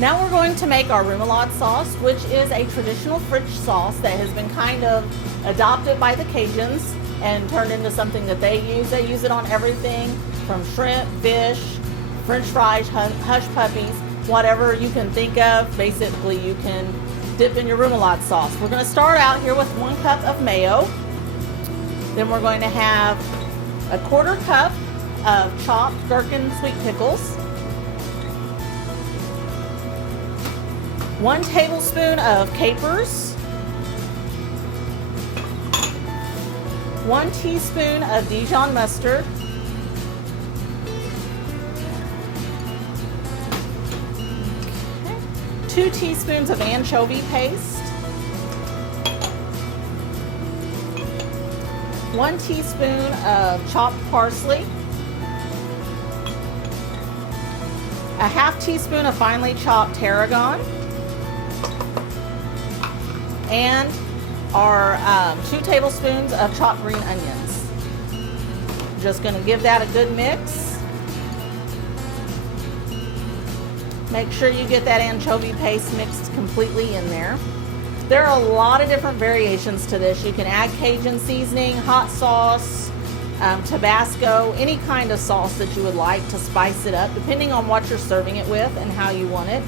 Now we're going to make our remoulade sauce, which is a traditional French sauce that has been kind of adopted by the Cajuns and turned into something that they use. They use it on everything from shrimp, fish, French fries, hush puppies, whatever you can think of. Basically, you can dip in your remoulade sauce. We're going to start out here with 1 cup of mayo. Then we're going to have a 1/4 cup of chopped gherkin sweet pickles, 1 tablespoon of capers, 1 teaspoon of Dijon mustard, okay, 2 teaspoons of anchovy paste, 1 teaspoon of chopped parsley, a 1/2 teaspoon of finely chopped tarragon, and our 2 tablespoons of chopped green onions. Just going to give that a good mix. Make sure you get that anchovy paste mixed completely in there. There are a lot of different variations to this. You can add Cajun seasoning, hot sauce, Tabasco, any kind of sauce that you would like to spice it up, depending on what you're serving it with and how you want it.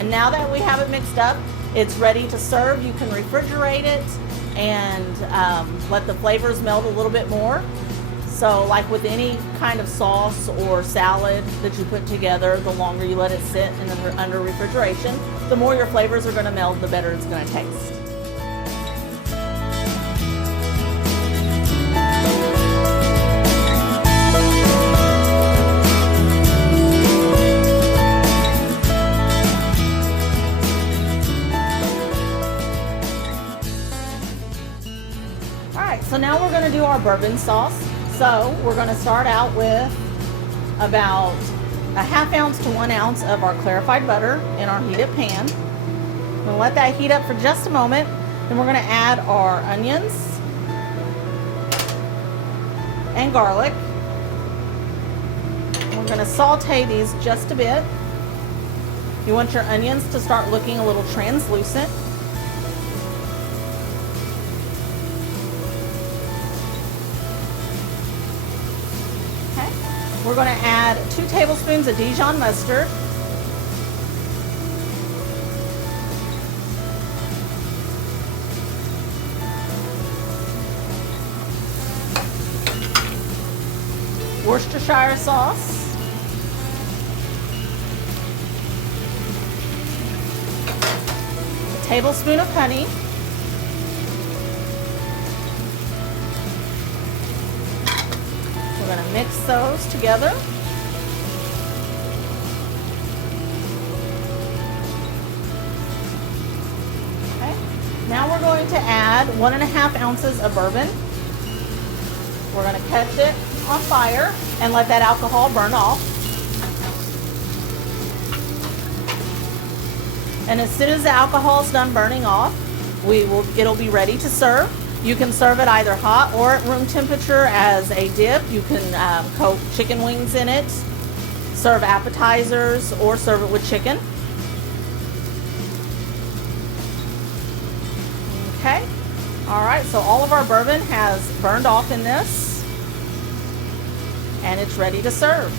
And now that we have it mixed up, it's ready to serve. You can refrigerate it and let the flavors melt a little bit more. So like with any kind of sauce or salad that you put together, the longer you let it sit under refrigeration, the more your flavors are going to meld, the better it's going to taste. So now we're going to do our bourbon sauce. So we're going to start out with about a 1/2 ounce to 1 ounce of our clarified butter in our heated pan. We're going to let that heat up for just a moment. Then we're going to add our onions and garlic. We're going to saute these just a bit. You want your onions to start looking a little translucent. We're going to add 2 tablespoons of Dijon mustard, Worcestershire sauce, a tablespoon of honey, we're going to mix those together. Okay. Now we're going to add 1.5 ounces of bourbon. We're going to catch it on fire and let that alcohol burn off. And as soon as the alcohol is done burning off, it'll be ready to serve. You can serve it either hot or at room temperature as a dip. You can coat chicken wings in it, serve appetizers, or serve it with chicken. Okay, all right, so all of our bourbon has burned off in this, and it's ready to serve.